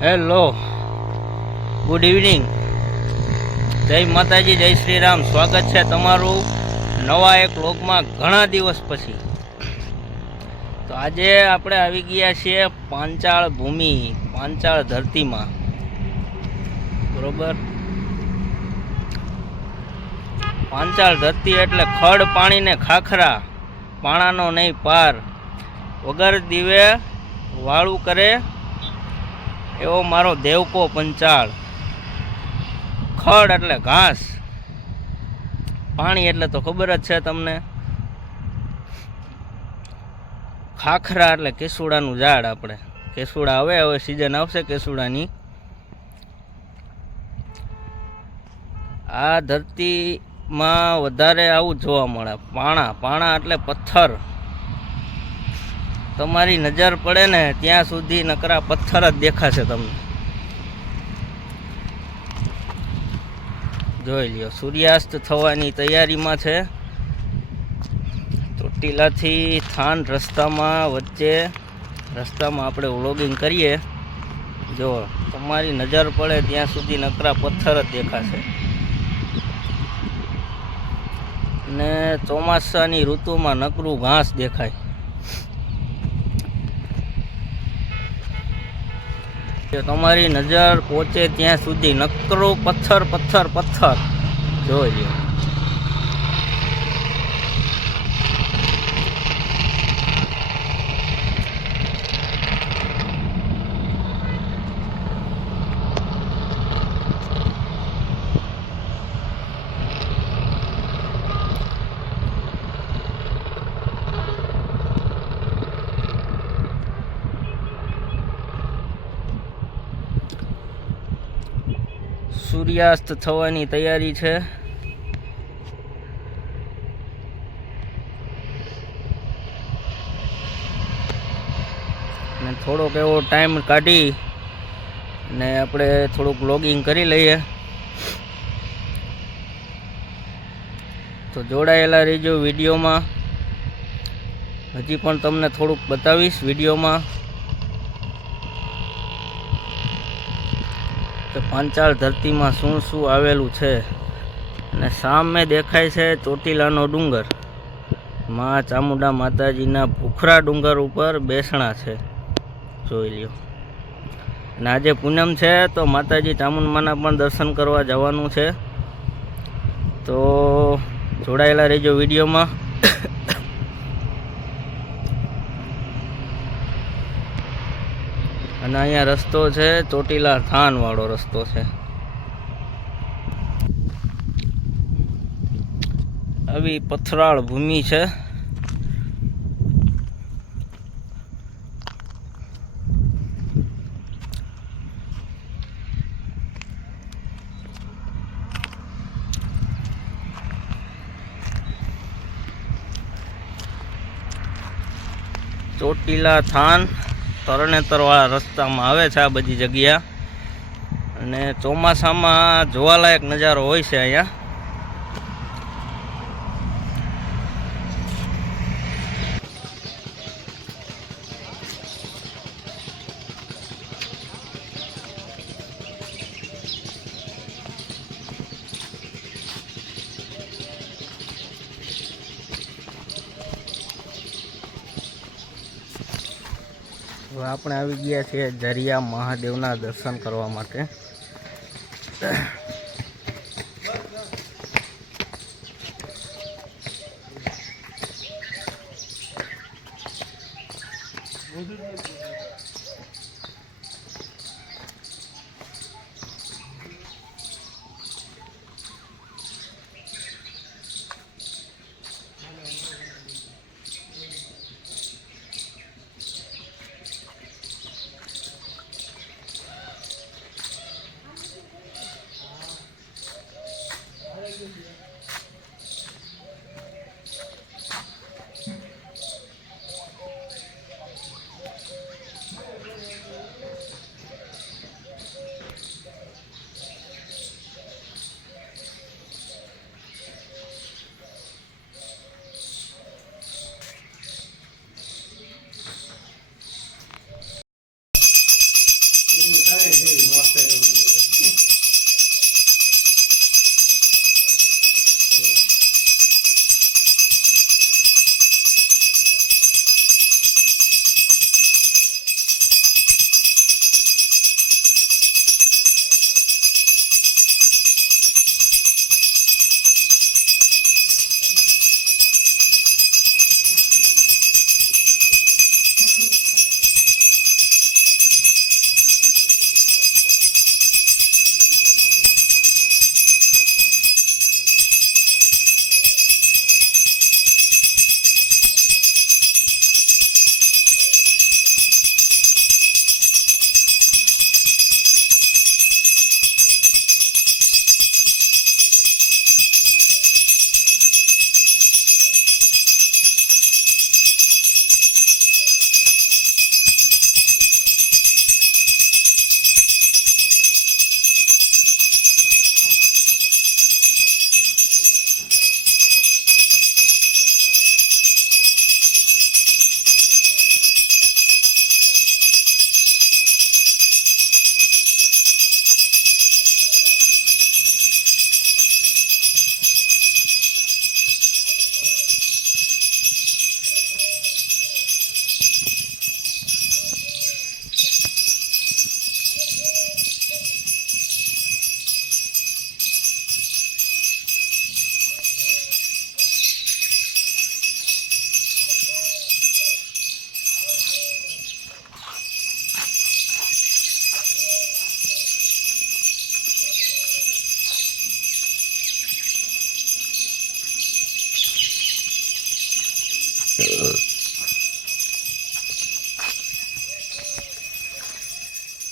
Hello good evening જય માતાજી, જય શ્રી રામ સ્વાગત છે તમારું નવા એક લોકમાં ઘણા દિવસ પછી. તો આજે આપણે આવી ગયા છીએ પાંચાળ ભૂમિ, પાંચાળ ધરતીમાં. બરોબર? પાંચાળ ધરતી એટલે ખડ પાણીને ખાખરા, પાણાનો નહીં પાર. વગર દીવે વાળું કરે એવો મારો દેવકો પંચાળ. ખડ એટલે ઘાસ. પાણી એટલે તો ખબર જ છે તમને. ખાખરા એટલે કેસુડાનું ઝાડ આપણે. કેસુડા હવે હવે સિઝન આવશે કેસુડાની. આ ધરતીમાં વધારે આવું જોવા મળે. પાણા પાણા એટલે પથ્થર. તમારી નજર પડે ને ત્યાં સુધી નકરા પથ્થર જ દેખાશે તમને. જોઈ લ્યો, સૂર્યાસ્ત થવાની તૈયારીમાં છે. ચોટીલાથી થાન રસ્તામાં વચ્ચે, રસ્તામાં આપણે વ્લોગિંગ કરીએ. જો, તમારી નજર પડે ત્યાં સુધી નકરા પથ્થર જ દેખાશે. ને ચોમાસાની ઋતુમાં નકરું ઘાસ દેખાય. તમારી નજર પહોંચે ત્યાં સુધી નકરો પથ્થર પથ્થર પથ્થર. જોઈ લ્યો. સૂર્યાસ્ત થવાની તૈયારી છે. થોડોક એવો ટાઈમ કાઢી ને આપણે થોડુંક લોગિંગ કરી લઈએ. તો જોડાયેલા રહીજો વિડીયોમાં. હજી પણ તમને થોડુંક બતાવીશ વિડીયોમાં. કે પાંચાળ ધરતીમાં શું શું આવેલું છે? અને સામે દેખાય છે ચોટીલાનો ડુંગર. મા ચામુંડા માતાજીના ભૂખરા ડુંગર ઉપર બેસણા છે. જોઈ લ્યો. અને આજે પૂનમ છે તો માતાજી ચામુંડમાના પણ દર્શન કરવા જવાનું છે. તો જોડાયેલા રહેજો વિડીયોમાં. અને અહીંયા રસ્તો છે, ચોટીલા થાન વાળો રસ્તો છે. આવી પથરાળ ભૂમિ છે. ચોટીલા થાન તરણેતરવાળા રસ્તામાં આવે છે આ બધી જગ્યા. અને ચોમાસામાં જોવાલાયક નજારો હોય છે અહીંયા. તો આપણે આવી ગયા છીએ જરિયા મહાદેવના દર્શન કરવા માટે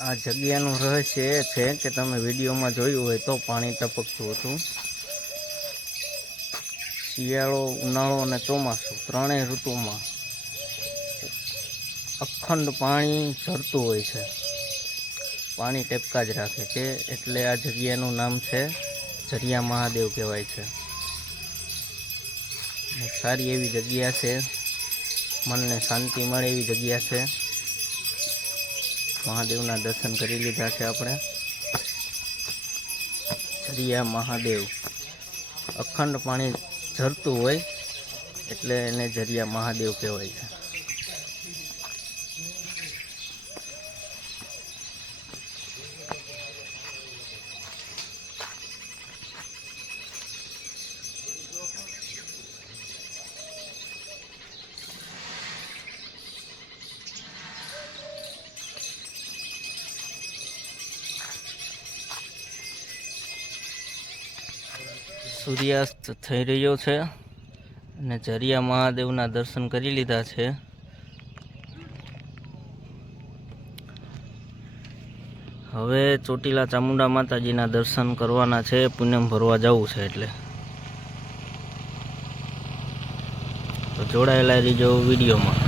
આ જગ્યાનું રહસ્ય એ છે કે તમે વિડીયોમાં જોયું હોય તો પાણી ટપકતું હતું. શિયાળો, ઉનાળો અને ચોમાસું, ત્રણેય ઋતુમાં અખંડ પાણી ઝરતું હોય છે. પાણી ટેપકા જ રાખે છે, એટલે આ જગ્યાનું નામ છે ઝરિયા મહાદેવ કહેવાય છે. સારી એવી જગ્યા છે, મનને શાંતિ મળે એવી જગ્યા છે. મહાદેવના દર્શન કરી લીધા છે આપણે. જરિયા મહાદેવ. અખંડ પાણી ઝરતું હોય એટલે એને ઝરિયા મહાદેવ કહેવાય છે. સૂર્યાસ્ત થઈ રહ્યો છે અને ઝરિયા મહાદેવના દર્શન કરી લીધા છે. હવે ચોટીલા ચામુંડા માતાજીના દર્શન કરવાના છે, પૂનમ ભરવા જવું છે એટલે. તો જોડાયેલા રહીજો વિડીયોમાં.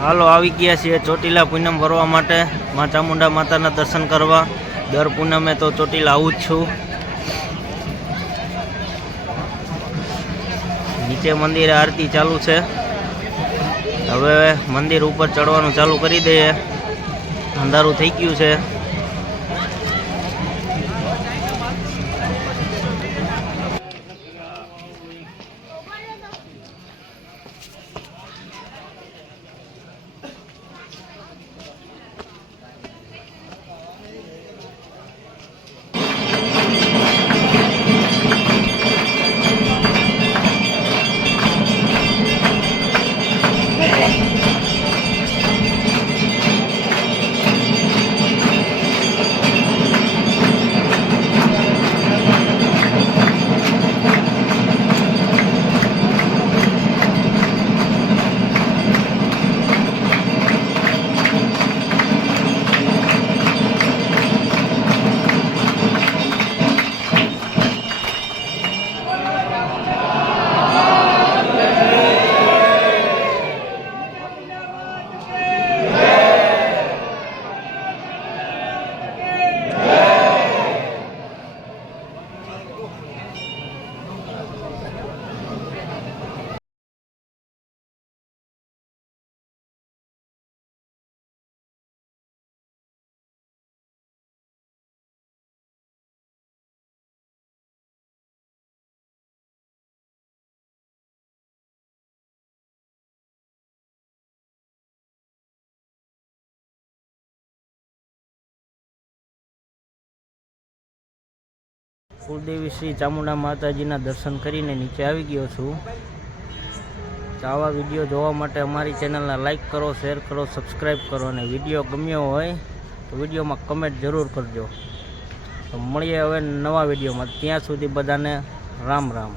હાલો, આવી ગયા છીએ ચોટીલા પૂનમ ભરવા માટે. મા ચામુંડા માતાના દર્શન કરવા. દર પૂનમે તો ચોટીલા આવું જ છું. નીચે મંદિરે આરતી ચાલુ છે. હવે મંદિર ઉપર ચડવાનું ચાલુ કરી દઈએ. અંધારું થઈ ગયું છે. કુલદેવી શ્રી ચામુંડા માતાજીના દર્શન કરીને નીચે આવી ગયો છું. તો આવા વીડિયો જોવા માટે અમારી ચેનલને લાઈક કરો, શેર કરો, સબસ્ક્રાઈબ કરો અને વીડિયો ગમ્યો હોય તો વિડીયોમાં કમેન્ટ જરૂર કરજો. તો મળીએ હવે નવા વિડીયોમાં. ત્યાં સુધી બધાને રામ રામ.